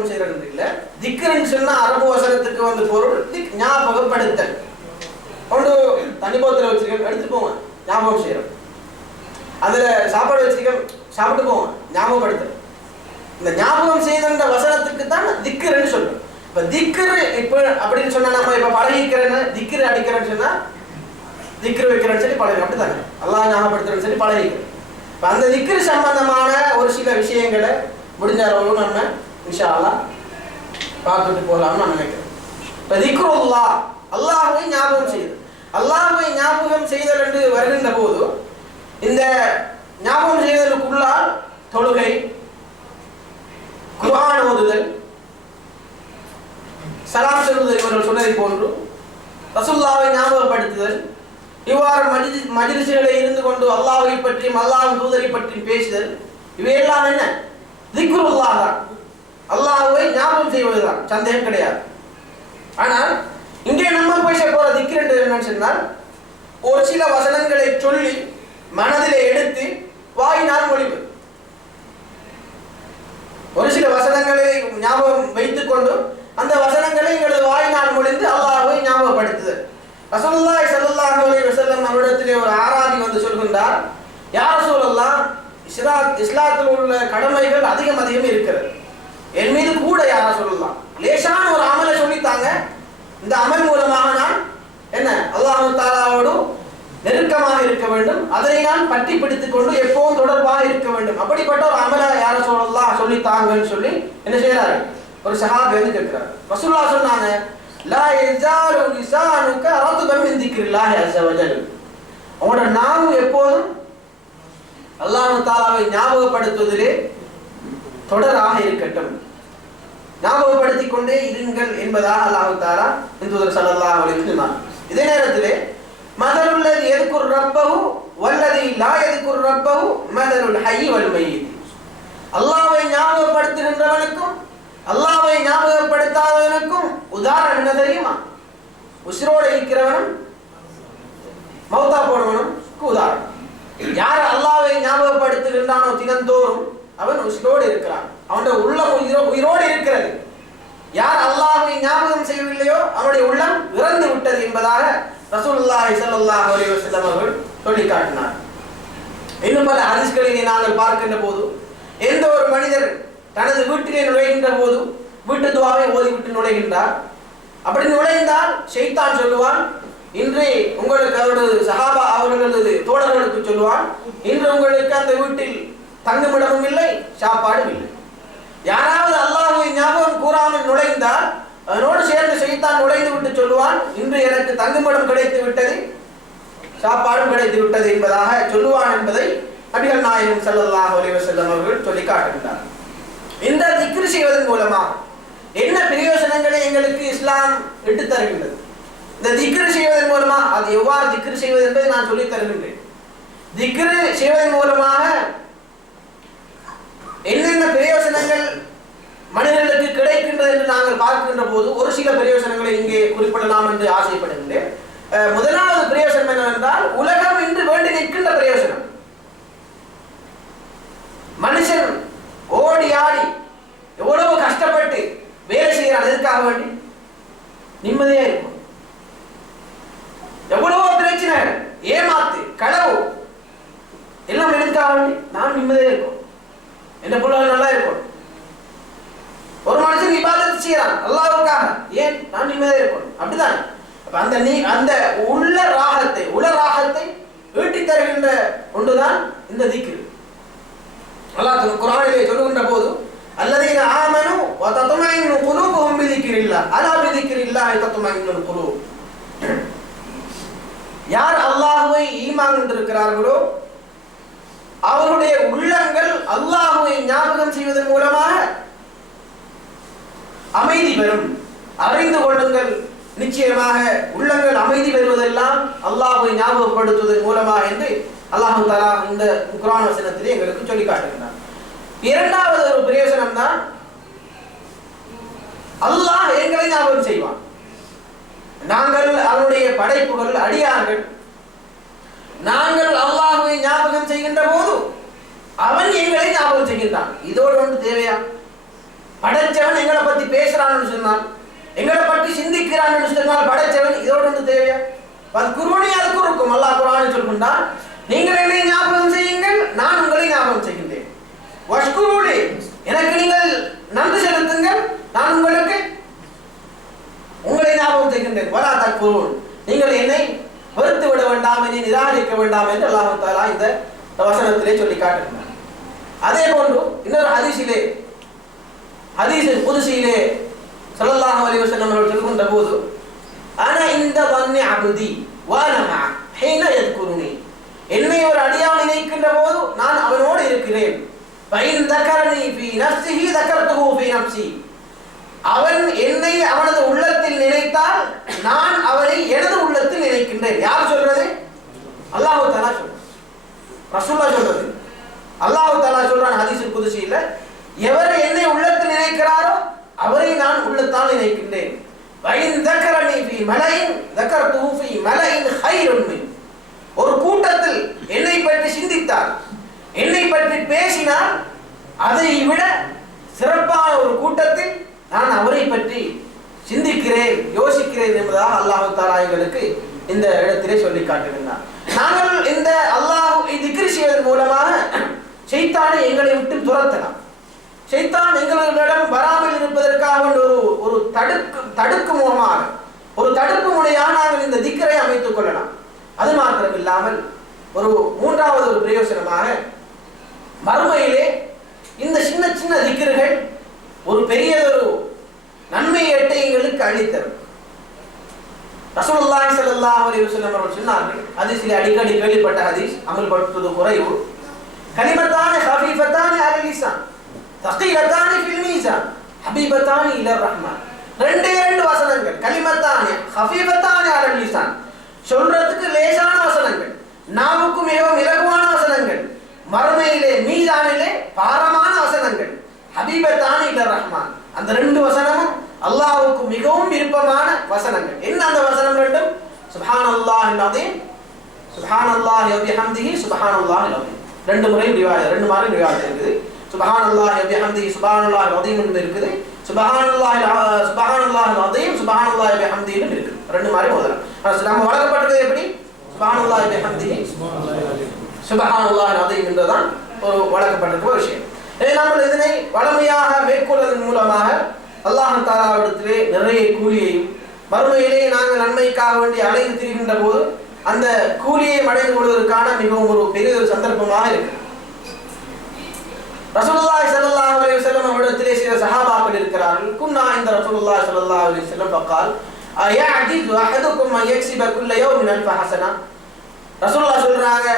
ஞாபகம் செய்யறது இல்லை. திக்ருன்னு சொன்னா அரபு வசனத்துக்கு வந்து பொருள் ஞாபகப்படுத்தல். கொண்டு தண்ணி போத்துல வச்சிருக்கேன் எடுத்துட்டு போங்க, ஞாபகம் செய்யறோம். அதுல சாப்பாடு வச்சிருக்கேன் சாப்பிட்டு போங்க, ஞாபகப்படுத்தல். இந்த ஞாபகம் செய்த வசனத்துக்கு தான் திக்ருன்னு சொல்றோம். இப்ப திக்ரு இப்ப அப்படின்னு சொன்னா நம்ம இப்ப பழகிக்கிறேன்னு திக்ரு அடிக்கிறேன்னு சொன்னா திக்ரு வைக்கிறேன்னு சொல்லி பழகிறோம். அப்படித்தானே அல்லாஹ் ஞாபகப்படுத்துறேன்னு சொல்லி பழகிக்கிறோம். இப்ப அந்த திக்ரு சம்பந்தமான ஒரு சில விஷயங்களை முடிஞ்ச அளவு நம்ம இன்ஷா அல்லாஹ் பார்த்துட்டு போகலாம்னு நான் நினைக்கிறேன். இப்ப திக்ருல்லாஹ் அல்லாஹ்வை ஞாபகம் செய்தல். அல்லாஹ்வை ஞாபகம் செய்தல் என்று வருகின்ற போது இந்த ஞாபகம் செய்தலுக்குள்ளால் தொழுகை, குர்ஆன் ஓதுதல், சலாம் சொல்லுதல் இவர்கள் சொன்னதை போன்று ரசூலுல்லாஹ்வை ஞாபகப்படுத்துதல், இவ்வாறு மஜ்லிஸ்களில் இருந்து கொண்டு அல்லாஹ்வை பற்றியும் அல்லாஹ்வின் தூதரை பற்றியும் பேசுதல், இவையெல்லாம் என்ன? திக்ருல்லாஹ் தான், அல்லாஹ்வை ஞாபகம் செய்வதுதான், சந்தேகம் கிடையாது. ஆனால் இங்கே நம்ம பேச போற திக்ர் என்று என்னன்னு சொன்னால் ஒரு சில வசனங்களை சொல்லி மனதிலே எடுத்து வாயினால் மொழிவது. ஒரு சில வசனங்களை ஞாபகம் வைத்துக் கொண்டு அந்த வசனங்களை எங்களது வாயினால் மொழிந்து அல்லாஹ்வை ஞாபகப்படுத்துதல். ரசூலுல்லாஹி ஸல்லல்லாஹு அலைஹி வஸல்லம் அவரிடத்திலே ஒரு ஆராபி வந்து சொல்கின்றார், யா ரசூலல்லாஹ், இஸ்லாத்தில் உள்ள கடமைகள் அதிகம் இருக்கிறது, என் மீது கூட யா ரசூலல்லாஹ் லேசான ஒரு அமலை சொல்லித்தாங்க, இந்த அமல் மூலமாக நான் என்ன அல்லாஹ் தஆலாவோடு நெருக்கமாக இருக்க வேண்டும், அதை நான் பற்றி பிடித்துக் கொண்டு எப்பவும் தொடர்பாக இருக்க வேண்டும், அப்படிப்பட்ட ஒரு அமலை யா ரசூலல்லாஹ் சொல்லித்தாங்கன்னு சொல்லி என்ன செய்யறாரு? ஒரு சஹாபி வந்து கேட்கிறார். ரசூலுல்லாஹ் சொன்னாங்க, லா யஸாலு லிசானுக ரத்பன் மின் திக்ரில்லாஹி அஸ்ஸ வஜல், உங்களோட நாவு எப்போதும் அல்லாஹ் தஆலாவை ஞாபகப்படுத்துவதிலே தொடராக இருக்கட்டும், ஞாபகப்படுத்திக் கொண்டே இருங்கள் என்பதாக அல்லாஹ் தஆலா தூதர் ஸல்லல்லாஹு அலைஹி வஸல்லம். இதே நேரத்திலே மதலுல்லதி யذ்குர் ரப்பஹு வல்லதி லா யذ்குர் ரப்பஹு மதலுல் ஹய்ய் வல் மய்யித், அல்லாஹ்வை ஞாபகப்படுத்துகின்றவனுக்கும் அல்லாஹ்வை ஞாபகப்படுத்தாதவனுக்கும் உதாரணம் என்ன தெரியுமா? உசிரோடு இருக்கிறவனும் மௌத்தா போனவனும் உதாரணம். யார் அல்லாஹ்வை ஞாபகப்படுத்துகின்றானோ தினந்தோறும் அவன் உசிரோடு இருக்கிறான், அவனுடைய உள்ளம் உயிரோடு இருக்கிறது. யார் அல்லாஹ்வை ஞாபகம் செய்யவில்லையோ அவனுடைய உள்ளம் இறந்து விட்டது என்பதாக ரசூலுல்லாஹி ஸல்லல்லாஹு அலைஹி வஸல்லம் அவர்கள் சொல்லி காட்டினார். இன்னும் பல ஹதீஸ்களிலே நாங்கள் பார்க்கின்ற போது எந்த ஒரு மனிதர் தனது வீட்டிலே நுழைகின்ற போது வீட்டு துஆவை ஓதிவிட்டு நுழைகின்றார், அப்படி நுழைந்தால் ஷைத்தான் சொல்லுவான், இன்று உங்களுக்கு அவரது சஹாபா அவர்களது தோழர்களுக்கு சொல்லுவான், இன்று உங்களுக்கு அந்த வீட்டில் தங்குமிடமும் இல்லை, சாப்பாடும் இல்லை. யாராவது அல்லாஹ்வை ஞாபகம் கூறாமல் நுழைந்தால் அதனோடு சேர்ந்து ஷைத்தான் நுழைந்து விட்டு சொல்லுவான், இன்று எனக்கு தங்குமிடம் கிடைத்து விட்டது, சாப்பாடும் கிடைத்து விட்டது என்பதாக சொல்லுவான் என்பதை நபிகள் நாயகம் ஸல்லல்லாஹு அலைஹி வஸல்லம் அவர்கள் சொல்லி காட்டுகின்றார். இந்த திக்ர் செய்வதன் மூலமாக என்ன பிரயோஜனங்களை எங்களுக்கு இஸ்லாம் எடுத்து தருகின்றது? இந்த திக்ர் செய்வதன் மூலமா அது எவ்வாறு திக்ர் செய்வது என்பதை நான் சொல்லி தருகின்றேன். திக்ர் செய்வதன் மூலமாக என்னென்ன பிரயோஜனங்கள் மனிதர்களுக்கு கிடைக்கின்றது என்று நாங்கள் பார்க்கின்ற போது ஒரு சில பிரயோஜனங்களை இங்கே குறிப்பிடலாம் என்று ஆசைப்படுகின்றேன். முதலாவது பிரயோஜனம் என்னவென்றால் உலகம் இன்று வேண்டி நிற்கின்ற பிரயோஜனம். மனுஷன் ஓடி ஆடி எவ்வளவு கஷ்டப்பட்டு வேலை செய்யறான், எதுக்காக வேண்டி? நிம்மதியா இருக்கும். எவ்வளவோ பிரச்சனை, ஏமாத்து, களவு எல்லாம் எதுக்காக வேண்டி? நான் நிம்மதியா இருக்கும், என் பிள்ளைகள் நல்லா இருக்கும். ஒரு மனுஷன் இபாதத் செய்யறான் அல்லாஹ்வுக்காக, ஏன்? நான் நிம்மதியா இருக்கும். அப்படிதான். அப்ப அந்த உள்ள ராகத்தை ஈட்டி தருகின்ற ஒன்றுதான் இந்த திக்ர். அல்லாஹ் குர்ஆனிலே சொல்லுகின்ற போது அல்லதீன ஆமனு வ தத்மைனு குலூபுஹும் பிதிக்ரில்லாஹ் அலா பிதிக்ரில்லாஹி தத்மைனுல் குலூப், யார் அல்லாஹ்வை ஈமான் கொண்டிருக்கிறார்களோ அவருடைய உள்ளங்கள் அல்லாஹ்வை ஞாபகம் செய்வதன் மூலமாக அமைதி பெறும். அறிந்து கொள்ளுங்கள், நிச்சயமாக உள்ளங்கள் அமைதி பெறுவதெல்லாம் அல்லாஹ்வை ஞாபகப்படுத்துவதன் மூலமாக என்று அல்லாஹ் தஆலா இந்த குர்ஆன் வசனத்திலே எங்களுக்கு சொல்லி காட்டுகிறார். இரண்டாவது ஒரு பிரயோஜனம் தான் அல்லாஹ் எங்களை ஞாபகம் செய்வான். நாங்கள் அவனுடைய படைப்புகள், அடியார்கள், நாங்கள் அல்லாஹ்வை ஞாபகம் செய்கின்ற போது அவன் எங்களை ஞாபகம் செய்கின்றான். இதோடு ஒன்று தேவையா? படைச்சவன் எங்களை பத்தி பேசுறான்னு சொன்னால், எங்களை பற்றி சிந்திக்கிறான்னு சொன்னால் படைச்சவன் இதோட ஒன்று தேவையா? குருவனி அதுக்கு இருக்கும். அல்லாஹ் குர்ஆனில் சொல்கின்றான், நீங்கள் என்னை ஞாபகம் செய்யுங்கள், நான் உங்களை ஞாபகம் செய்கின்றேன். வஷ்குருலி, எனக்கு நீங்கள் நன்றி செலுத்துங்கள், நான் உங்களுக்கு உங்களை ஞாபகம் செய்கின்றேன். வலா தக்ஃபுரூன், நீங்கள் என்னை வெறுத்து விட வேண்டாம், என்னை நிராகரிக்க வேண்டாம் என்று அல்லாஹ் தஆலா இந்த வசனத்திலே சொல்லி காட்டுகிறார். அதே போன்று இன்னொரு ஹதீஸ் குதுசியிலே ஸல்லல்லாஹு அலைஹி வஸல்லம் அவர்கள் சொல்கின்ற போது, அனா இந்த வன்னி அப்தி வஅன மஅ ஹீன யذ்குருனி, என்னை ஒரு அடியான் நினைக்கின்ற போது நான் அவனோடு இருக்கிறேன். ஃபைன் தகரனி ஃபீ நஃப்ஸிஹி தகர்துஹு ஃபீ நஃப்ஸி, அவன் என்னை அவனது உள்ளத்தில் நினைத்தால் நான் அவனை எனது உள்ளத்தில் நினைக்கின்றேன். யார் சொல்றது? அல்லாஹ் தஆலா சொல்றான், ரசூலுல்லாஹ் சொல்றது. அல்லாஹ் தஆலா சொல்றான் ஹதீஸுல் குதுசியில, எவர் என்னை உள்ளத்தில் நினைக்கிறாரோ அவரை நான் உள்ளத்தால் நினைக்கின்றேன். வைன் தகரனி ஃபீ மலைன் தகர்துஹு ஃபீ மலைன் கைருன் மின், ஒரு கூட்டத்தில் என்னை பற்றி சிந்தித்தார், என்னை பற்றி பேசினால் அதை விட சிறப்பான ஒரு கூட்டத்தில் நான் அவரை பற்றி சிந்திக்கிறேன், யோசிக்கிறேன் என்பதாக அல்லாஹ் தஆலா எங்களுக்கு இந்த இடத்திலே சொல்லி காட்டுகின்றார். நாங்கள் இந்த அல்லாஹ்வை திக்ர் செய்வதன் மூலமாக ஷைத்தானை எங்களை விட்டு துரத்தலாம். ஷைத்தான் எங்களிடம் வராமல் இருப்பதற்காக ஒரு தடுக்கு முகமாக, ஒரு தடுப்பு முனையாக நாங்கள் இந்த திக்ரை அமைத்துக் கொள்ளலாம். அது மாத்திரம் இல்லாமல் ஒரு மூன்றாவது ஒரு பிரயோசனமாக, மறுமையிலே இந்த சின்ன சின்ன திக்ர்கள் ஒரு பெரியதொரு நன்மையை எங்களுக்கு அளித்தரும். ரசூலுல்லாஹி ஸல்லல்லாஹு அலைஹி வஸல்லம் அவர்கள் சொன்னார்கள், ஹதீஸிலே அடிக்கடி கேள்விப்பட்ட ஹதீஸ், அமல்படுத்துவது குறைவு. கலிமத்தானி ஹஃபீஃபத்தானி அலல் லிசான் தகீலத்தானி ஃபில் மீசான் ஹபீபத்தானி இலர் ரஹ்மான். ரெண்டே வசனங்கள், கலிமத்தானி ஹஃபீஃபத்தானி அலல் லிசான், சொல்றதுக்கு லேசான வசனங்கள், நாவுக்கு மிகவும் இலகுவான வசனங்கள், மறுமையிலே மீசானிலே பாரமான வசனங்கள், ஹபீபத்தானி இலர் ரஹ்மான். அந்த ரெண்டு வசனமும் அல்லாஹ்வுக்கு மிகவும் விருப்பமான வசனங்கள். என்ன அந்த வசனம் ரெண்டும்? சுப்ஹானல்லாஹில் அஸீம், சுப்ஹானல்லாஹி வ பிஹம்திஹி, சுப்ஹானல்லாஹில் அஸீம். ரெண்டு மாதிரி ரிவாயத் இருக்குது. சுப்ஹானல்லாஹி வ பிஹம்திஹி, சுப்ஹானல்லாஹில் அஸீம் இருக்குது. சுப்ஹானல்லாஹில் அஸீம், சுப்ஹானல்லாஹி வ பிஹம்திஹி இருக்குது. ரெண்டு மாதிரி ஓதலாம். நம்ம வழங்கப்பட்டது எப்படி? சுப்ஹானல்லாஹி வ பிஹம்திஹி, சுப்ஹானல்லாஹில் அஸீம் என்றுதான் ஒரு வழங்கப்பட்டிருக்கிற விஷயம். நம்ம இதனை வளமையாக மேற்கொள்வதன் மூலமாக அல்லாஹ் தஆலாவிடத்திலே நிறைய கூலியையும், மறுமையிலே நாங்கள் நன்மைக்காக வேண்டி அலைந்து திரிகின்ற போது அந்த கூலியை அடைந்து கொள்வதற்கான மிகவும் ஒரு பெரிய ஒரு சந்தர்ப்பமாக இருக்கு. ரசூலுல்லாஹி ஸல்லல்லாஹு அலைஹி வஸல்லம் அவர்களிடத்திலே சில சஹாபாக்கள் இருக்கிறார்கள். குன்னா இந்த ரசூலுல்லாஹி ஸல்லல்லாஹு அலைஹி வஸல்லம் فقال அயஅஜிது அஹதுக்கும் அன் யக்ஸிப குல்ல யௌமின் அல்ஃப ஹஸனா. ரசூலுல்லாஹ் சொல்றாங்க,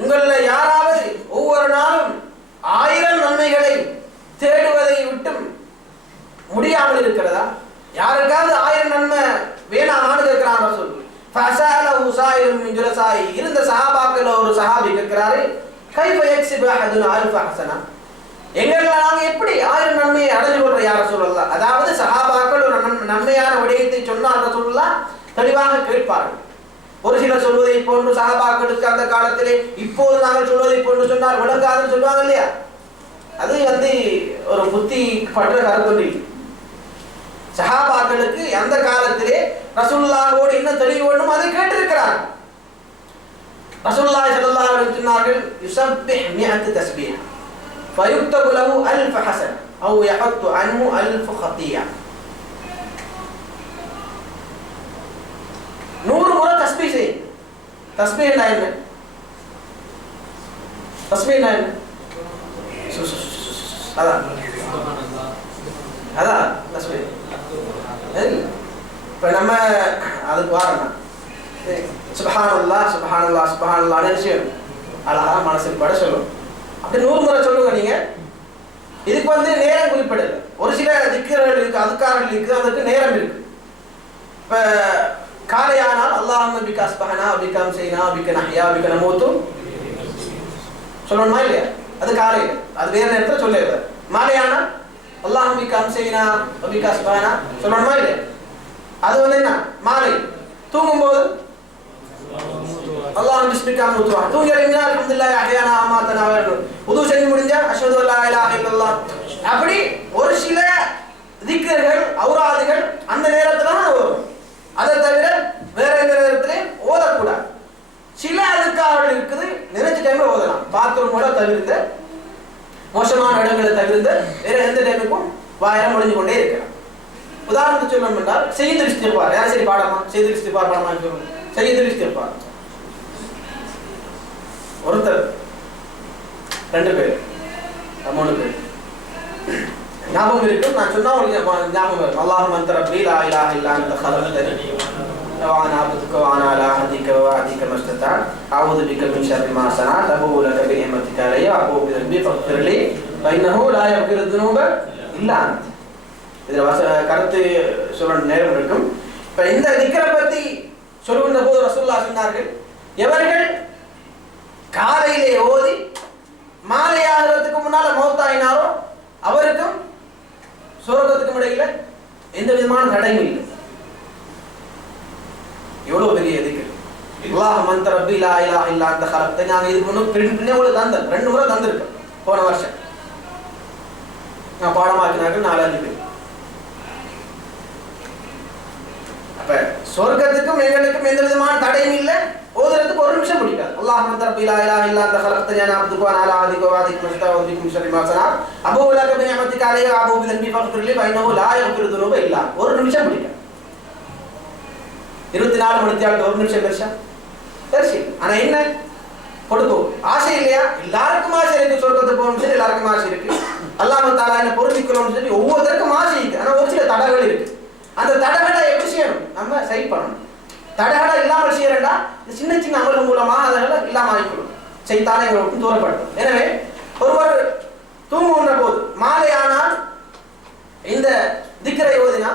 உங்கள யாராவது ஒவ்வொரு நாளும் 1000 நன்மைகளை தேடுவதை விட்டு முடியாமல் இருக்கிறதா? யாருக்காவது 1000 நன்மை வேணாமான்னு கேட்கிறான் ரசூல். ஃபஸஅலஹு ஸாயிரும் மின் ஜுலசாயி, இருந்த சஹாபாக்கள் ஒரு சஹாபி கேட்கிறாரு, கைஃப யக்ஸிபு அஹதுனா அல்ஃப ஹஸனா, எங்களை நாங்க எப்படி 1000 நன்மையை அடைஞ்சு கொள்ற யா ரசூலல்லாஹ்? அதாவது சஹாபாக்கள் ஒரு நன்மையான விடயத்தை சொன்னால் ரசூலுல்லாஹ் தெளிவாக கேட்பார்கள். ஒரு சிலர் சொல்வதை போன்று சஹாபாக்களுக்கு அந்த காலத்திலே இப்போது நாங்கள் சொல்வதை போன்று சொன்னால் விளங்காதுன்னு சொல்லுவாங்க இல்லையா? அது ஒரு புத்தி பற்ற கருத்தொன்றி. சஹாபாக்களுக்கு அந்த காலத்திலே ரசூலுல்லாஹோடு என்ன தெளிவு வேண்டும் அதை கேட்டிருக்கிறார். ரசூலுல்லாஹி ஸல்லல்லாஹு அலைஹி வஸல்லம் சொன்னார்கள், யுஸப்பிஹ் 100 தஸ்பீஹ் ஃபயுக்தபு லஹு 1000 ஹஸன் அவ் யஹத்து அன்ஹு 1000 ஹதியா. 100 முறை தஸ்பீஹ் செய். தஸ்பீஹ் என்ன? தஸ்பீஹ் என்ன? அதான் தஸ்பீஹ். இப்போ நம்ம அதுக்கு வாரணும், சுப்ஹானல்லாஹ் சுப்ஹானல்லாஹ் சுப்ஹானல்லாஹ்னு விஷயம் அழகா மனசுக்கு பட சொல்லும். அப்படி 100 முறை சொல்லுங்க. நீங்க இதுக்கு நேரம் குறிப்பிடல. ஒரு சில திக்ர்கள் இருக்கு, அதுக்காரர்கள் இருக்கு, அதுக்கு நேரம் இருக்கு. இப்போ காலையானால் அல்லாஹும்ம பிக அஸ்பஹனா பிக அம்சைனா பிக நஹ்யா பிக நமூத்து சொல்லணுமா இல்லையா? அது காலையில், அது வேற நேரத்தில் சொல்லிடுறாரு. மாலையானா அல்லாஹும்ம பிக அம்சைனா பிக அஸ்பஹனா சொல்லணுமா இல்லையா? அது என்ன? மாலை. தூங்கும்போது அல்லாஹ் பிஸ்மிகா மூத்துவா. தூங்கி எழுந்தா அல்ஹம்துலில்லாஹி அஹ்யானா அமாத்தனா. உது செஞ்சு முடிஞ்சா அஷ்ஹது அல்லா இலாஹா இல்லல்லாஹ் அப்படி ஒரு சில திக்ர்கள் ஔராதுகள் அந்த நேரத்துல தான் வரும். அதை தவிர வேற எந்த நேரத்திலையும் ஓதக்கூடாது. சில அதுக்காக இருக்குது, நினைச்ச டைம்ல ஓதலாம். பாத்ரூமோட தவிர்த்து, மோசமான இடங்களை தவிர்த்து வேற எந்த டைமுக்கும் வாயில முடிஞ்சு கொண்டே இருக்கலாம். உதாரணத்துக்கு சொல்லணும் என்றால் செய்யுதுல் இஸ்திக்பார். யாரும் சரி பாடமா? செய்யுதுல் இஸ்திக்பார் பாடமா சொல்லுங்க. செய்யுதுல் இஸ்திக்பார் ஒருத்தர் 2 பேர் 3 பேர் ஞாபகம் இருக்கு. நான் சொன்னா உங்களுக்கு ஞாபகம் வரும். அல்லாஹும்ம அன்த ரப்பி லா இலாஹ இல்லா அன்த ஹலக்தனி வ அனா அப்துக வ அனா அலா அஹ்திக வ வஅதிக மஸ்ததா அஊது பிக மின் ஷர்ரி மா ஸனஅத் அபூ லக பி நிஅமதிக அலைய வ அபூ பி தன்பி ஃபக்ஃபிர் லி ஃப இன்னஹு லா யக்ஃபிரு ذுனூப இல்லா அன்த. இதுல கருத்து சொல்ற நேரம் இருக்கும். இப்ப இந்த திக்ரை பத்தி சொல்லுகின்ற போது ரசூலுல்லாஹ் சொன்னார்கள், எவர்கள் காலையிலே ஓதி மாலை ஆகிறதுக்கு முன்னால மௌத்தாயினாரோ அவருக்கும் சொர்க்கத்துக்கும் இடையில எந்த விதமான தடையும் இல்லை. எவ்வளவு பெரிய திக்ர். அல்லாஹும்ம அன்த ரப்பி லா இலாஹ இல்லா அன்த ஹலக்தனி. நாங்க இதுக்கு முன்னும் பின்னே ஒரு தந்தல் 2 முறை தந்திருக்கோம் போன வருஷம். நான் பாடமாக்கினார்கள் 4 பேர். அப்ப சொர்க்கத்துக்கும் எங்களுக்கும் எந்த விதமான தடையும் இல்லை. ஓதுறதுக்கு 1 நிமிஷம் பிடிக்காது. அல்லாஹும்ம அன்த ரப்பி லா இலாஹ இல்லா அன்த ஹலக்தனி வ அப்துக வ அலா அஹ்திக வ வஅதிக மஸ்ததா வ பிக்கும் ஷர்ரி மா ஸனஅத் அபூ லக பி நிஅமதிக அலைய வ அபூ பி தன்பி ஃபக்ஃபிர் லி ஃப இன்னஹு லா யக்ஃபிரு ذுனூப இல்லா. 1 நிமிஷம் பிடிக்காது. 24 மணி நேரத்துல 1 நிமிஷம் பெருசு. ஆனா என்ன கொடுக்கும் ஆசை இல்லையா? எல்லாருக்கும் ஆசை இருக்கு. சொர்க்கத்துக்கு போகணும்னு சொல்லி எல்லாருக்கும் ஆசை இருக்கு. அல்லாஹ் தஆலா என்ன பொறுப்பிக்கணும்னு சொல்லி ஒவ்வொருத்தருக்கும் ஆசை இருக்கு. ஆனா ஒரு சில தடைகள் இருக்கு. அந்த தடைகளை எப்படி செய்யணும்? நம்ம சரி பண்ணணும். தடைகளை இல்லாமல் செய்யறா இந்த சின்ன சின்ன அமல்கள் மூலமா அதனால இல்லாம ஆகிக்கணும். செய்தானே எங்களுக்கு தூரப்படும். எனவே ஒருவர் தூங்குகின்ற போது மாலை ஆனால் இந்த திக்ரை ஓதினா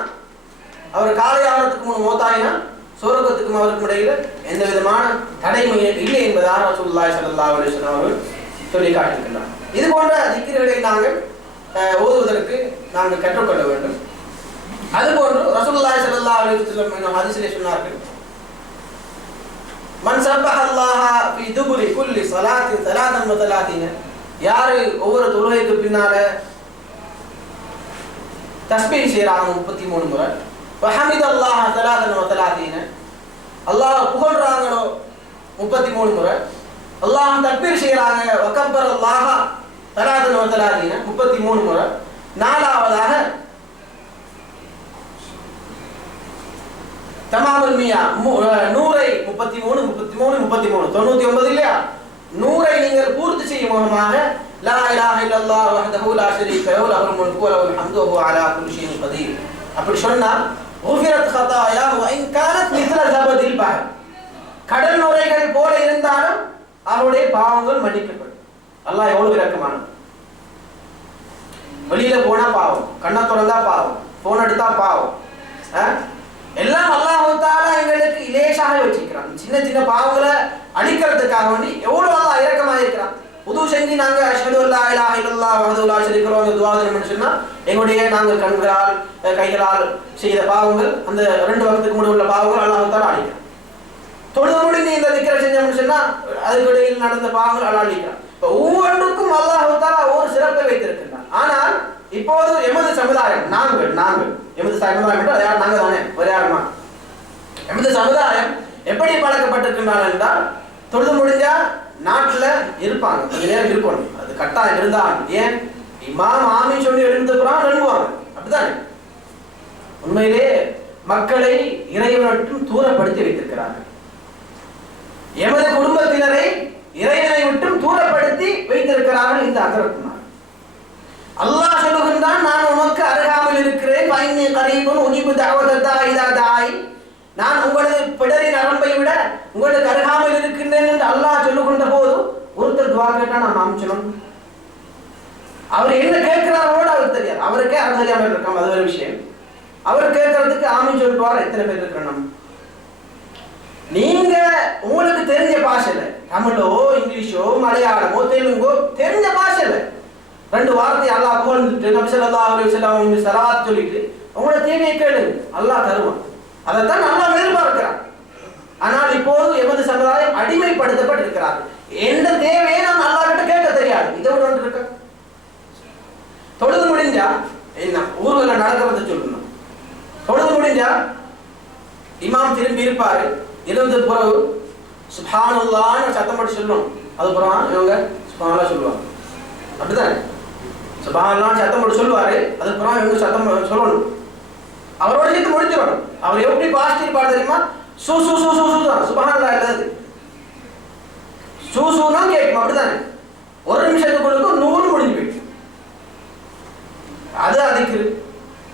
அவர் காலை ஆகிறதுக்கு முன் மௌத்தாயினா சொர்க்கத்துக்கும் அவருக்கும் இடையில எந்த விதமான தடையும் இல்லை என்பதாக ரசூலுல்லாஹி ஸல்லல்லாஹு அலைஹி வஸல்லம் அவர்கள் சொல்லி காட்டியிருக்கிறார். இது போன்ற திக்ர்களை நாங்கள் ஓதுவதற்கு நாங்கள் கற்றுக்கொள்ள வேண்டும். அதுபோன்று ரசூலுல்லாஹி ஸல்லல்லாஹு அலைஹி வஸல்லம் ஹதீஸிலே சொன்னார்கள், மன் சப்பஹ அல்லாஹ ஃபீ துபுரி குல்லி ஸலாத்தின் 33 யாரு ஒவ்வொரு தொழுகைக்கு பின்னால தஸ்பீஹ் செய்றாங்க 33 முறை, வஹமிதல்லாஹ 33 அல்லாஹ் புகழ்றாங்களோ 33 முறை, அல்லாஹ் தக்பீர் செய்றாங்க வகப்பரல்லாஹ 33 33 முறை, நாலாவதாக தமாமுல் மியா 100ஐ 33 33 33 99 இல்லையா? 100ஐ நீங்கள் பூர்த்தி செய்யும் முகமாக லா இலாஹ இல்லல்லாஹ் வஹ்தஹு லா ஷரீக லஹு லஹுல் முல்கு வ லஹுல் ஹம்து வ ஹுவ அலா குல்லி ஷைஇன் கதீர். அப்படி சொன்னா குஃபிரத் ஹதாயா வ இன் கானத் மிஸ்ல ஜபதில் பஹர், கடல் நுரைகள் போல இருந்தாலும் அவருடைய பாவங்கள் மன்னிக்கப்படும். அல்லாஹ் எவ்வளவு இரக்கமானவன். வெளியில போனா பாவம், கண்ணை திறந்தா பாவம், போன் எடுத்தா பாவம், எல்லாம் அல்லாஹ் தஆலா எங்களுக்கு இலேசாக வச்சிருக்கிறான். சின்ன சின்ன பாவங்களை அழிக்கிறதுக்காக வேண்டி எவ்வளவு அல்லாஹ் இரக்கமாக இருக்கிறான். உது செஞ்சு நாங்க அஷ்ஹது அல்லா இலாஹ இல்லல்லாஹ் வஹ்தஹு லா ஷரீக லஹு துஆ செய்யணும்னு சொன்னா எங்களுடைய நாங்கள் கண்களால் கைகளால் செய்த பாவங்கள் அந்த 2 வக்துக்கு முன்னாடி உள்ள பாவங்கள் அல்லாஹ் தஆலா அழிக்கிறான். தொழுது முடிந்து இந்த திக்ரை செஞ்சோம்னு சொன்னா அதுக்கு இடையில் நடந்த பாவங்கள் அல்லாஹ் அழிக்கிறான். இப்போ ஒவ்வொன்றுக்கும் அல்லாஹ் தஆலா ஒரு சிறப்பை வைத்திருக்கிறான். ஆனால் இப்போது எமது சமுதாயம் நாங்கள் எமது சமுதாயம் என்றால் யார்? நாங்கள் தானே, வேற யாருமா? எமது சமுதாயம் எப்படி பழக்கப்பட்டிருக்கின்றான் என்றால் தொழுது முடிஞ்சா நாட்டுல இருப்பாங்க, கொஞ்ச நேரம் இருக்கணும், அது கட்டாயம் இருந்தால். ஏன்? இமாம் ஆமீன் சொல்லி எழுந்துக்கிறான் எழுதுவாங்க, அப்படித்தானே? உண்மையிலே மக்களை இறைவனுக்கும் தூரப்படுத்தி வைத்திருக்கிறார்கள். எமது குடும்பத்தினரை இறைவனை விட்டும் தூரப்படுத்தி வைத்திருக்கிறார்கள் இந்த அகரத்துமார். அல்லாஹ் சொல்லுகின்றான், நான் உனக்கு அருகாமல் இருக்கிறேன், ஃபைன்னி கரீபுன் உஜீபு தஅவத தாஇ இதா தாஇ, நான் உங்களது பிடரி நரம்பை விட உங்களுக்கு அருகாமல் இருக்கின்றேன் என்று அல்லாஹ் சொல்லுகின்ற போது ஒருத்தர் துவா கேட்டா நான் அமைச்சணும். அவர் என்ன கேட்கிறாரோட அவருக்கு தெரியாது, அவருக்கே அது தெரியாமல் இருக்காம, அது ஒரு விஷயம். அவர் கேட்கறதுக்கு ஆமீன் சொல்லுவார். எத்தனை பேர் இருக்கிறோம்? நீங்க உங்களுக்கு தெரிஞ்ச பாஷையில, தமிழோ இங்கிலீஷோ மலையாளமோ தெலுங்கோ தெரிஞ்ச பாஷையில 2 வார்த்தை அல்லாஹ் புகழ்ந்துட்டு நபி ஸல்லல்லாஹு அலைஹி வஸல்லம் ஸலவாத் சொல்லிட்டு உங்களோட தேவையை கேளுங்க, அல்லாஹ் தருவான். அதைத்தான் அல்லாஹ் எதிர்பார்க்கிறான். ஆனால் இப்போது எமது சமுதாயம் அடிமைப்படுத்தப்பட்டிருக்கிறார். எந்த தேவையை நான் அல்லாஹ் கிட்ட கேட்க தெரியாது. இதை விட ஒன்று இருக்க தொழுது முடிஞ்சா என்ன ஊர்வலம் நடக்கிறத சொல்லணும். தொழுது முடிஞ்சா இமாம் திரும்பி இருப்பாரு, எழுந்து பிறகு சுப்ஹானல்லாஹ்னு சத்தம் போட்டு சொல்லணும். அதுக்கப்புறம் இவங்க சுப்ஹானல்லாஹ் சொல்லுவாங்க. அப்படிதானே? சுப்ஹானல்லாஹ்னு சத்தம் போட்டு சொல்லுவாரு, அதுக்கப்புறம் இவங்க சத்தம் சொல்லணும். அவரோட சேர்த்து முடிச்சிடணும். அவர் எப்படி பாசிட்டிவ் இருப்பாரு தெரியுமா? சூ சூ சூ சூ சூ தான் சுப்ஹானல்லாஹ் இல்லாது சூ சூனா கேட்கும். அப்படிதானே? ஒரு நிமிஷத்துக்குள்ள 100 முடிஞ்சு போயிட்டு அது திக்ரு.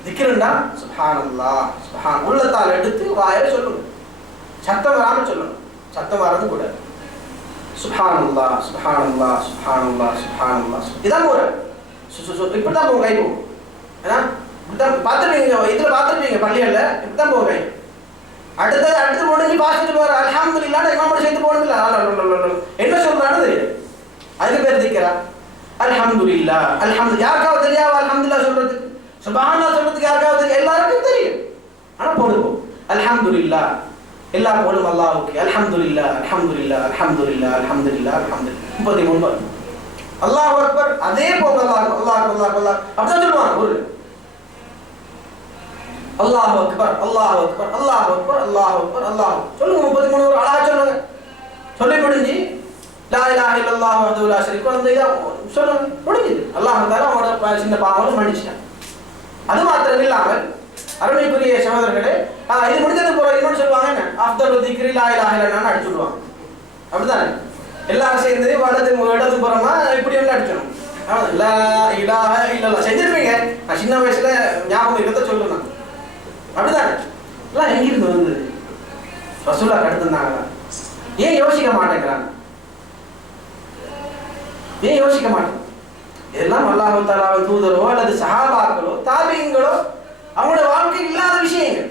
திக்ருண்டா சுப்ஹானல்லாஹ் சுப்ஹான் உள்ளத்தால் எடுத்து வாயில சொல்லணும். சத்தம் வராம சொல்லணும். சத்தம் வராது கூட சுப்ஹானல்லாஹ் சுப்ஹானல்லாஹ் சுப்ஹானல்லாஹ் சுப்ஹானல்லாஹ் இதான் போற இப்படிதான் போகும் கை போகும். ஏன்னா இப்படிதான் பார்த்துருப்பீங்க, இதுல பார்த்துருப்பீங்க பள்ளிகள்ல இப்படிதான் போகும் கை. அடுத்து முடிஞ்சு பாசிட்டு வர அல்ஹம்துலில்லாஹ் இமாமோட சேர்த்து போகணும்ல. என்ன சொல்றான்னு தெரியும். அதுக்கு பேர் திக்ரா. அல்ஹம்துலில்லாஹ் அல்ஹம்து யாருக்காவது தெரியாவா? அல்ஹம்துலில்லாஹ் சொல்றதுக்கு சுப்ஹானல்லாஹ் சொல்றதுக்கு யாருக்காவது தெரியும்? எல்லாருக்கும் தெரியும். ஆனா போடுவோம் அல்ஹம்துலில்லாஹ் எல்லா போலும் அல்லாஹ்வுக்கு அல்ஹம்துலில்லாஹ் அல்ஹம்துலில்லாஹ் அல்ஹம்துலில்லாஹ் அல்ஹம்துலில்லாஹ் அல்ஹம்துலில்லாஹ் 33 அல்லாஹ் அக்பர். அதே போல அல்லாஹ் அல்லாஹ் அல்லாஹ் அல்லாஹ் அப்படிதான் சொல்லுவாங்க. ஒரு அல்லாஹ் அக்பர் அல்லாஹ் அக்பர் அல்லாஹ் அக்பர் அல்லாஹ் அக்பர் அல்லாஹ் சொல்லுங்க. 33 அழகா சொல்லுங்க. சொல்லி முடிஞ்சு லா இலாஹ இல்லல்லாஹ் வஹ்தஹு லா ஷரீக லஹு இதை சொல்லுங்க. முடிஞ்சது. அல்லாஹ் தஆலா அவரோட சின்ன பாவங்களை மன்னிச்சிட்டான். அது மாத்திரம் இல்லாமல் அருமைக்குரிய சகோதரர்களே, இது முடிஞ்சது போல இன்னொன்று சொல்லுவாங்க, என்ன அஃதலு திக்ரி லா இலாஹ இல்லல்லாஹ்னு அடிச்சுடுவாங்க. அப்படிதானே? எல்லாரும் சேர்ந்து வலது இடது புறமா இப்படி ஒன்று அடிச்சிடும். லா இலாஹ இல்லல்லாஹ் செஞ்சிருப்பீங்க. நான் சின்ன வயசுல ஞாபகம் இருக்கிறத சொல்லுவேன். அப்படிதானே? எல்லாம் எங்கிருந்து வந்து ரசூலுல்லாஹ் கடுத்துனாங்களா? ஏன் யோசிக்க மாட்டேங்கிறாங்க? ஏன் யோசிக்க மாட்டேன்? இதெல்லாம் அல்லாஹ் தஆலாவின் தூதரோ அல்லது சஹாபாக்களோ தாபீன்களோ அவங்களோட வாழ்க்கை இல்லாத விஷயங்கள்.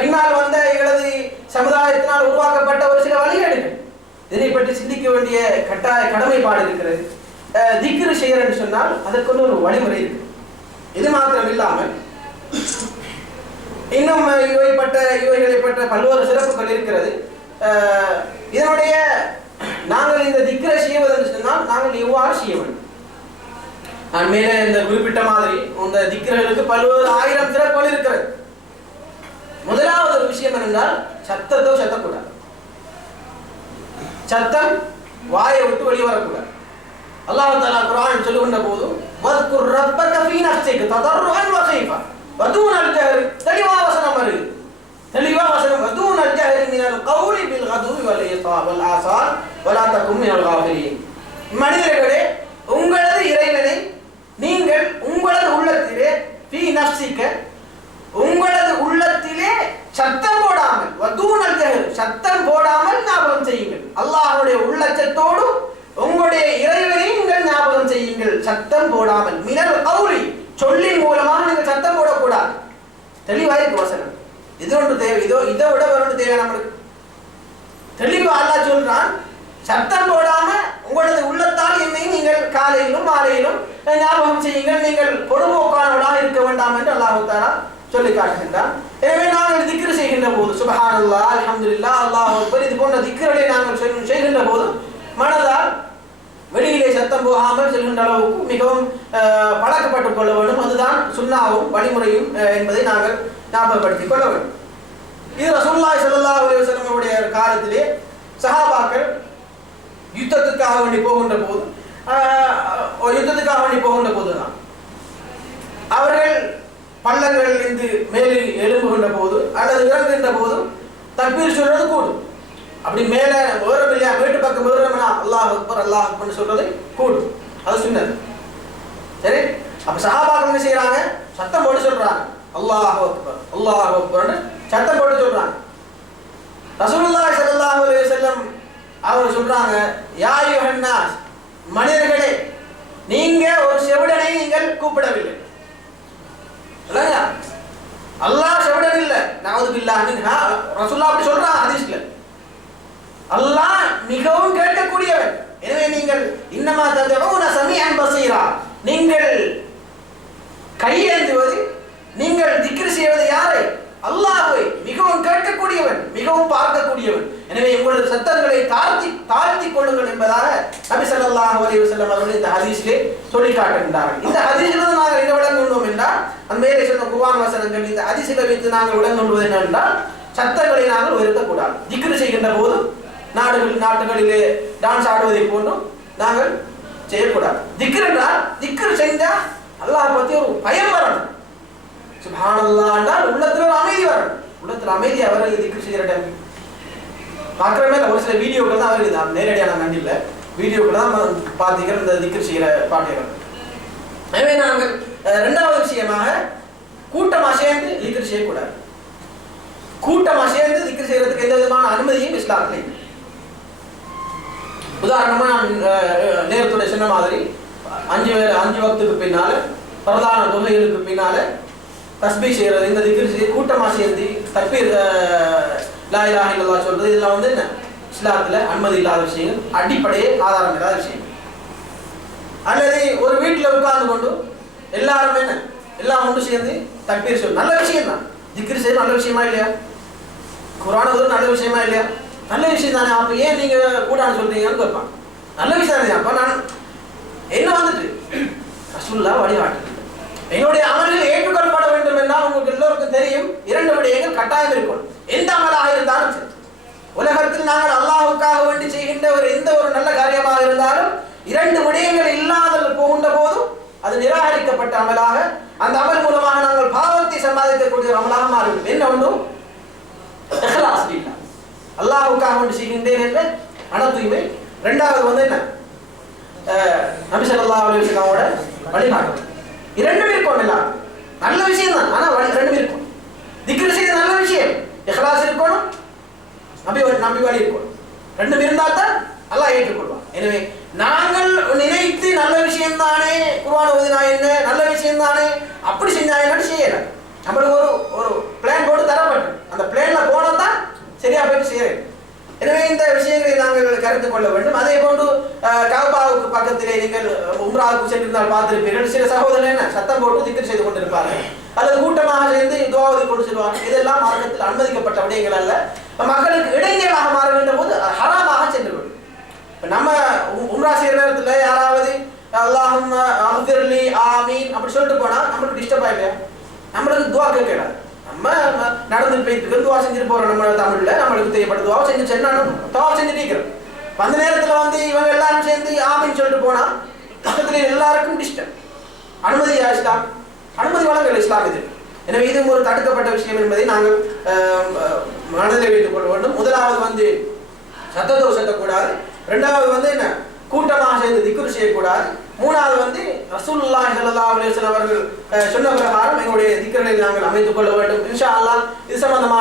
பின்னால் வந்த எங்களது சமுதாயத்தினால் உருவாக்கப்பட்ட ஒரு சில வழிகேடுகள். இதனை பற்றி சிந்திக்க வேண்டிய கட்டாய கடமைப்பாடு இருக்கிறது. திக்ரு செய்யறன்னு சொன்னால் அதற்கு ஒரு வழிமுறை இருக்கு. இது மாத்திரம் இல்லாமல் இன்னும் இவைகளை பற்ற பல்வேறு சிறப்புகள் இருக்கிறது. இதனுடைய நாங்கள் இந்த திக்ரை செய்வதென்று சொன்னால் நாங்கள் எவ்வாறு செய்ய வேண்டும்? நான் மேலே இந்த குறிப்பிட்ட மாதிரி இந்த திக்ர்களுக்கு பல்வேறு 1000 சிறப்புகள் இருக்கிறது. முதலாவது ஒரு விஷயம் என்னென்றால் சத்தத்தை சத்தக்கூடாது. சத்தம் வாயை விட்டு வெளியே வரக்கூடாது. அல்லாஹ் தஆலா குர்ஆன் சொல்லுகின்ற போது வஸ்குர் ரப்பக ஃபீ நஃப்ஸிக ததர்ருஅன் வ கைஃபா வதூனல் ஜஹர் தெளிவா வசனம் வருது. தெளிவா வசனம் வதூனல் ஜஹர் மினல் கௌலி பில் கதுவி வல் இஸாப் வல் ஆசால் வலா தகும் மினல் காஃபிரீன். மனிதர்களே, உங்களது இறைவனை நீங்கள் உங்களது உள்ளத்திலே ஃபீ நஃப்ஸிக உங்களது உள்ளத்திலே சத்தம் போடாமல் வதூனல் ஜஹர் சத்தம் போடாமல் ஞாபகம் செய்யுங்கள். அல்லாஹ்வுடைய உள்ளச்சத்தோடு உங்களுடைய இறைவனை நீங்கள் ஞாபகம் செய்யுங்கள். சத்தம் போடாமல் மினல் கௌலி சொல்லின் மூலமாக நீங்கள் சத்தம் போடக்கூடாது. தெளிவாயிருக்கு வசனம். இது ஒன்று தேவை. இதை விட ஒன்று தேவை நம்மளுக்கு. தெளிவா அல்லாஹ் சொல்றான், சத்தம் போடாம உங்களது உள்ளத்தால் என்னை நீங்கள் காலையிலும் மாலையிலும் ஞாபகம் செய்யுங்கள். நீங்கள் பொதுபோக்கானவர்களாக இருக்க வேண்டாம் என்று அல்லாஹ் தஆலா சொல்லி காட்டுகின்றான். எனவே நாங்கள் திக்ரு செய்கின்ற போது சுப்ஹானல்லாஹ் அல்ஹம்துலில்லாஹ் அல்லாஹு அக்பர் இது போன்ற திக்ருகளை நாங்கள் செய்கின்ற போது மனதால் வெளியிலே சத்தம் போகாமல் செல்கின்ற அளவுக்கு மிகவும் பழக்கப்பட்டுக் கொள்ள வேண்டும். அதுதான் சுன்னாவும் வழிமுறையும் என்பதை நாங்கள் ஞாபகப்படுத்திக் கொள்ள வேண்டும். இது ரசூலுல்லாஹி ஸல்லல்லாஹு அலைஹி வஸல்லம் அவருடைய காலத்திலே சஹாபாக்கள் யுத்தத்துக்காக வேண்டி போகின்ற போதுதான் அவர்கள் பள்ளங்களிலிருந்து மேலே எழும்புகின்ற போது அல்லது இறங்குகின்ற போது தக்பீர் சொல்றது கூடும். அப்படி மேலே வேறும் இல்லையா, வீட்டு பக்கம் வேறும்னா அல்லாஹ் அக்பர் சொல்றது கூடும். அது சுன்னத். சரி, அப்ப சஹாபாக்கள் என்ன செய்யறாங்க? சத்தம் போட்டு சொல்றாங்க அல்லாஹ் அக்பர் சத்தம் போட்டு சொல்றாங்க. ரசூலுல்லாஹி ஸல்லல்லாஹு அலைஹி வஸல்லம் அவர் சொல்றாங்க, யா அய்யுஹன் நாஸ், மனிதர்களே, நீங்க ஒரு செவிடனை நீங்கள் கூப்பிடவில்லை. அல்லாஹ் செவிடன் இல்ல, நஅூது பில்லாஹ் மின்ஹா. ரசூலுல்லாஹ் அப்படி சொல்றாங்க ஹதீஸ்ல. அல்லாஹ் மிகவும் கேட்கக்கூடியவன். எனவே நீங்கள் இன்னமா ததுஊன சமீஅன் பஸீரா, நீங்கள் கையேந்துவது, நீங்கள் திக்ர் செய்வது யாரை? அல்லாஹ்வை. மிகவும் கேட்கக்கூடியவன், மிகவும் பார்க்கக்கூடியவன். எனவே உங்களது சத்தங்களை தாழ்த்தி கொள்ளுங்கள் என்பதாக நபி ஸல்லல்லாஹு அலைஹி வஸல்லம் அவர்கள் இந்த ஹதீஸிலே சொல்லி காட்டுகின்றார்கள். இந்த ஹதீஸிலிருந்து நாங்கள் என்ன விளங்குகிறோம் என்றால், அந்த மேலே சொன்ன குர்ஆன் வசனங்கள் இந்த ஹதீஸில் வைத்து நாங்கள் விளங்குவது என்னவென்றால், சத்தங்களை நாங்கள் உயர்த்தக்கூடாது. திக்ர் செய்கின்ற போது நாட்டுகளிலே டான்ஸ் ஆடுவதை போன்றும் நாங்கள் செய்யக்கூடாது. திக்ர் என்றால் திக்ர் செஞ்சா அல்லாஹ் பற்றி ஒரு பயம் வரணும். சுப்ஹானல்லாஹ் என்றால் உள்ளத்தில் ஒரு அமைதி வரணும். உள்ளத்தில் அமைதி அவர்கள் திக்ர் செய்கிற டைம் பார்க்குறமே ஒரு சில வீடியோக்கள் தான் அவருக்கு நேரடியாக நான் கண்டில்லை, வீடியோக்கள் தான் பார்த்தீங்க இந்த திக்ர் செய்கிற பாட்டுகள். எனவே நாங்கள் ரெண்டாவது விஷயமாக கூட்டமாக சேர்ந்து திக்ர் செய்யக்கூடாது. கூட்டமாக சேர்ந்து திக்ர் செய்யறதுக்கு எந்த விதமான அனுமதியும் இஸ்லாத்தில் இல்லை. உதாரணமா நான் நேரத்துடைய சொன்ன மாதிரி 5 வக்துக்கு பின்னால பிரதான தொழுகைகளுக்கு பின்னால தஸ்பீஹ் செய்யறது, இந்த திக்ர் செய்ய கூட்டமாக சேர்ந்து தக்பீர் லா இலாஹ இல்லல்லாஹ் சொல்றது, இதெல்லாம் வந்து என்ன இஸ்லாத்துல அனுமதி இல்லாத விஷயங்கள், அடிப்படையே ஆதாரம் இல்லாத விஷயம். அல்லது ஒரு வீட்டில் உட்கார்ந்து கொண்டு எல்லாரும் என்ன எல்லாம் ஒன்று சேர்ந்து தக்பீர் சொல்லும், நல்ல விஷயம் தான். திக்ர் செய்ய நல்ல விஷயமா இல்லையா? குர்ஆன் ஒரு நல்ல விஷயமா இல்லையா? நல்ல விஷயம் தானே. அப்போ ஏன் நீங்க கூடான்னு சொல்றீங்கன்னு கேட்பான். நல்ல விஷயம் தானே. அப்போ நான் என்ன வந்துட்டு ரசூலுல்லாஹ் வழிகாட்டு, என்னுடைய அமல்கள் ஏற்றுக்கொள்ளப்பட வேண்டும் என்றால் உங்களுக்கு எல்லோருக்கும் தெரியும் 2 விடயங்கள் கட்டாயம் இருக்கும். எந்த அமலாக இருந்தாலும் சரி, உலகத்தில் நாங்கள் அல்லாஹ்வுக்காக வேண்டி செய்கின்ற எந்த ஒரு நல்ல காரியமாக இருந்தாலும் 2 விடயங்கள் இல்லாமல் போகின்ற போதும் அது நிராகரிக்கப்பட்ட அமலாக, அந்த அமல் மூலமாக நாங்கள் பாவத்தை சம்பாதிக்கக்கூடிய அமலாக மாறும். என்ன ஒன்று? இஹ்லாஸ் பில்லாஹ், அல்லாஹ்வுக்காக வேண்டி செய்கின்றேன் என்ற மன தூய்மை. ரெண்டாவது வந்து என்ன? நபி ஸல்லல்லாஹு அலைஹி வஸல்லமோட வழிகாட்டு. 2 இருக்கும். எல்லாம் நல்ல விஷயம் தான், ஆனால் 2 இருக்கும். திக்ர் செய்ய நல்ல விஷயம், இஹ்லாஸ் இருக்கணும், நபி வழி இருக்கணும். 2 இருந்தால் தான் அல்லாஹ் ஏற்றுக்கொள்வான். எனவே நாங்கள் நினைத்து நல்ல விஷயம் தானே குர்ஆன் ஓதினா என்ன, நல்ல விஷயம் தானே அப்படி செஞ்சா என்ன செய்யல. நம்மளுக்கு ஒரு பிளான் போட்டு தரப்பட்டு அந்த பிளான்ல போனா தான் சரியா போயிட்டு செய்யறேன். எனவே இந்த விஷயங்களை நாங்கள் கருத்து கொள்ள வேண்டும். அதே போன்று கஅபாவுக்கு பக்கத்திலே நீங்கள் உம்ராவுக்கு சென்றிருந்தால் பார்த்திருப்பீர்கள், சில சகோதரர்கள் என்ன சத்தம் போட்டு திக்ர் செய்து கொண்டிருப்பார்கள், அல்லது கூட்டமாக சேர்ந்து துஆவை கொண்டு செல்வாங்க. இதெல்லாம் மார்க்கத்தில் அனுமதிக்கப்பட்ட விடயங்கள் அல்ல. மக்களுக்கு இடைஞ்சலாக மாறுகின்ற போது ஹராமாக சென்று விடும். நம்ம உம்ரா செய்யற நேரத்துல யாராவது அல்லாஹும்ம அஃபிர்லி ஆமீன் அப்படி சொல்லிட்டு போனா நம்மளுக்கு டிஸ்டர்ப் ஆயிடும், நம்மளுக்கு துஆ கேட்கக்கூடாது. நம்ம நடந்து போயிட்டு துவா செஞ்சுட்டு போறோம். நம்ம தமிழ்ல நம்மளுக்கு தெரியப்பட்ட துவா செஞ்சு துவா செஞ்சுட்டு இருக்கிறோம். அந்த நேரத்துல வந்து இவங்க எல்லாரும் சேர்ந்து ஆமின்னு சொல்லிட்டு போனா பக்கத்துல எல்லாருக்கும் டிஸ்டர்ப். அனுமதியா இஸ்லாம்? அனுமதி வழங்கல் இஸ்லாம் இது. எனவே இது ஒரு தடுக்கப்பட்ட விஷயம் என்பதை நாங்கள் மனதில் வைத்துக் கொள்ள வேண்டும். முதலாவது வந்து சத்தத்தோ செல்லக்கூடாது. ரெண்டாவது வந்து என்ன கூட்டமாக சேர்ந்து திக்ர் செய்யக்கூடாது. மூணாவது வந்து ரசூலுல்லாஹி ஸல்லல்லாஹு அலைஹி வஸல்லம் அவர்கள் சொன்ன பிரகாரம் எங்களுடைய திக்ர்களை நாங்கள் அமைத்துக் கொள்ள வேண்டும். இன்ஷா அல்லாஹ் இது சம்பந்தமாக